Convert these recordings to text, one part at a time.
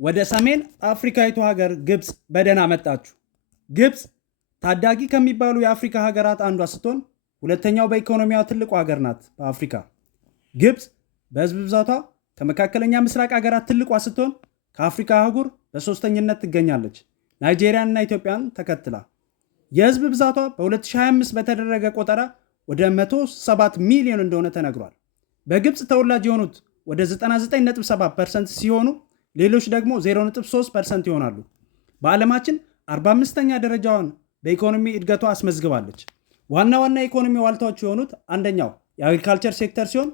ወደ ሰሜን አፍሪካዊቱ ሀገር ግብፅ በደህና መጣችሁ። ግብፅ ታዳጊ ከሚባሉ የአፍሪካ ሀገራት አንዷ ስትሆን ሁለተኛው በኢኮኖሚዋ ትልቁ ሀገር ናት በአፍሪካ። ግብፅ በህዝብ ብዛቷ ከመካከለኛ ምስራቅ ሀገራት ትልቋ ስትሆን ከአፍሪካ አህጉር በሶስተኝነት ትገኛለች፣ ናይጄሪያን እና ኢትዮጵያን ተከትላ። የህዝብ ብዛቷ በ2025 በተደረገ ቆጠራ ወደ 107 ሚሊዮን እንደሆነ ተነግሯል። በግብፅ ተወላጅ የሆኑት ወደ 99.7% ሲሆኑ ሌሎች ደግሞ 0.3% ይሆናሉ። በዓለማችን 45ኛ ደረጃዋን በኢኮኖሚ እድገቷ አስመዝግባለች። ዋና ዋና የኢኮኖሚ ዋልታዎች የሆኑት አንደኛው የአግሪካልቸር ሴክተር ሲሆን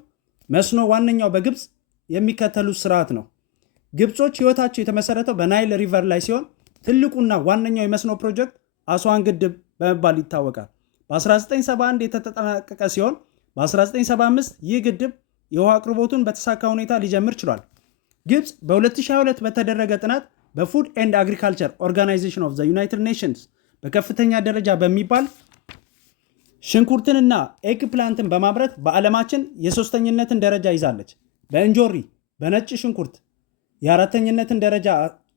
መስኖ ዋነኛው በግብፅ የሚከተሉት ስርዓት ነው። ግብጾች ህይወታቸው የተመሰረተው በናይል ሪቨር ላይ ሲሆን ትልቁና ዋነኛው የመስኖ ፕሮጀክት አስዋን ግድብ በመባል ይታወቃል። በ1971 የተጠናቀቀ ሲሆን በ1975 ይህ ግድብ የውሃ አቅርቦቱን በተሳካ ሁኔታ ሊጀምር ችሏል። ግብፅ በ2022 በተደረገ ጥናት በፉድ ኤንድ አግሪካልቸር ኦርጋናይዜሽን ኦፍ ዘ ዩናይትድ ኔሽንስ በከፍተኛ ደረጃ በሚባል ሽንኩርትንና ኤግ ፕላንትን በማምረት በዓለማችን የሶስተኝነትን ደረጃ ይዛለች። በእንጆሪ በነጭ ሽንኩርት የአራተኝነትን ደረጃ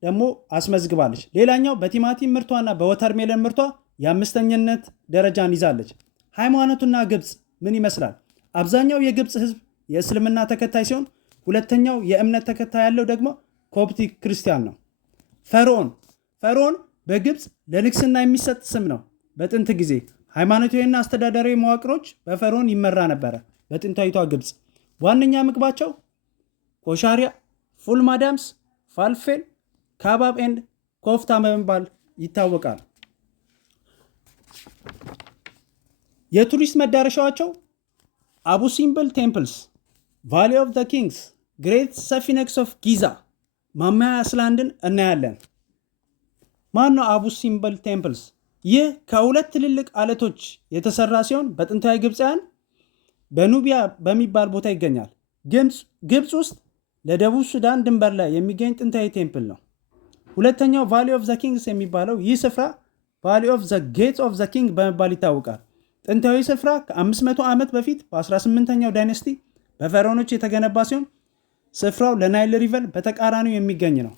ደግሞ አስመዝግባለች። ሌላኛው በቲማቲም ምርቷና በወተርሜለን ምርቷ የአምስተኝነት ደረጃን ይዛለች። ሃይማኖቱና ግብፅ ምን ይመስላል? አብዛኛው የግብፅ ህዝብ የእስልምና ተከታይ ሲሆን ሁለተኛው የእምነት ተከታይ ያለው ደግሞ ኮፕቲክ ክርስቲያን ነው። ፈርዖን በግብፅ ለንግስና የሚሰጥ ስም ነው። በጥንት ጊዜ ሃይማኖታዊና አስተዳደራዊ መዋቅሮች በፈርዖን ይመራ ነበረ። በጥንታዊቷ ግብፅ ዋነኛ ምግባቸው ኮሻሪያ፣ ፉል ማዳምስ፣ ፋልፌል፣ ካባብ ኤንድ ኮፍታ በመባል ይታወቃል። የቱሪስት መዳረሻቸው አቡ ሲምብል ቴምፕልስ፣ ቫሊ ኦፍ ዘ ኪንግስ፣ ግሬት ሰፊነክስ ኦፍ ጊዛ፣ ማማያ አይስላንድን እናያለን። ማን ነው አቡ ሲምብል ቴምፕልስ? ይህ ከሁለት ትልልቅ አለቶች የተሰራ ሲሆን በጥንታዊ ግብፃውያን በኑቢያ በሚባል ቦታ ይገኛል። ግብፅ ውስጥ ለደቡብ ሱዳን ድንበር ላይ የሚገኝ ጥንታዊ ቴምፕል ነው። ሁለተኛው ቫሊ ኦፍ ዘ ኪንግስ የሚባለው ይህ ስፍራ ቫሊ ኦፍ ዘ ጌትስ ኦፍ ዘ ኪንግ በመባል ይታወቃል። ጥንታዊ ስፍራ ከ500 ዓመት በፊት በ18ኛው ዳይነስቲ በፈርዖኖች የተገነባ ሲሆን ስፍራው ለናይል ሪቨር በተቃራኒው የሚገኝ ነው።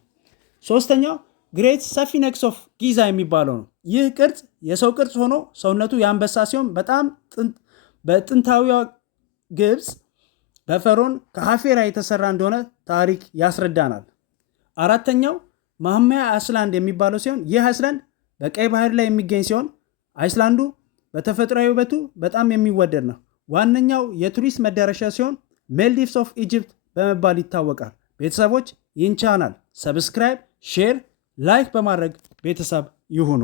ሶስተኛው ግሬት ሰፊነክስ ኦፍ ጊዛ የሚባለው ነው። ይህ ቅርጽ የሰው ቅርጽ ሆኖ ሰውነቱ የአንበሳ ሲሆን በጣም በጥንታዊዋ ግብፅ በፈርዖን ከሀፌራ የተሰራ እንደሆነ ታሪክ ያስረዳናል። አራተኛው ማማያ አይስላንድ የሚባለው ሲሆን ይህ አይስላንድ በቀይ ባህር ላይ የሚገኝ ሲሆን አይስላንዱ በተፈጥሯዊ ውበቱ በጣም የሚወደድ ነው። ዋነኛው የቱሪስት መዳረሻ ሲሆን ሜልዲቭስ ኦፍ ኢጅፕት በመባል ይታወቃል። ቤተሰቦች ይህን ቻናል ሰብስክራይብ፣ ሼር፣ ላይክ በማድረግ ቤተሰብ ይሁኑ።